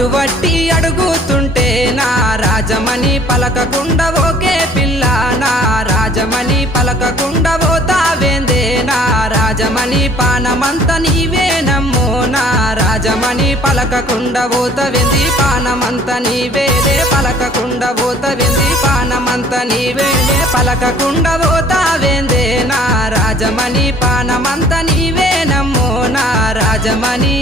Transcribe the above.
పట్టుబట్టి అడుగుతుంటే నా రాజమణి పలకకుండా ఓకే పిల్ల నా రాజమణి పలకకుండా పోతావేందే నా రాజమణి పానమంత నీవేనమ్మో నా రాజమణి పలకకుండా పోతవేంది పానమంత నీవేలే పలకకుండా పోతవేంది పానమంత నీవేలే పలకకుండా పోతావేందే నా రాజమణి పానమంత నీవేనమ్మో నా రాజమణి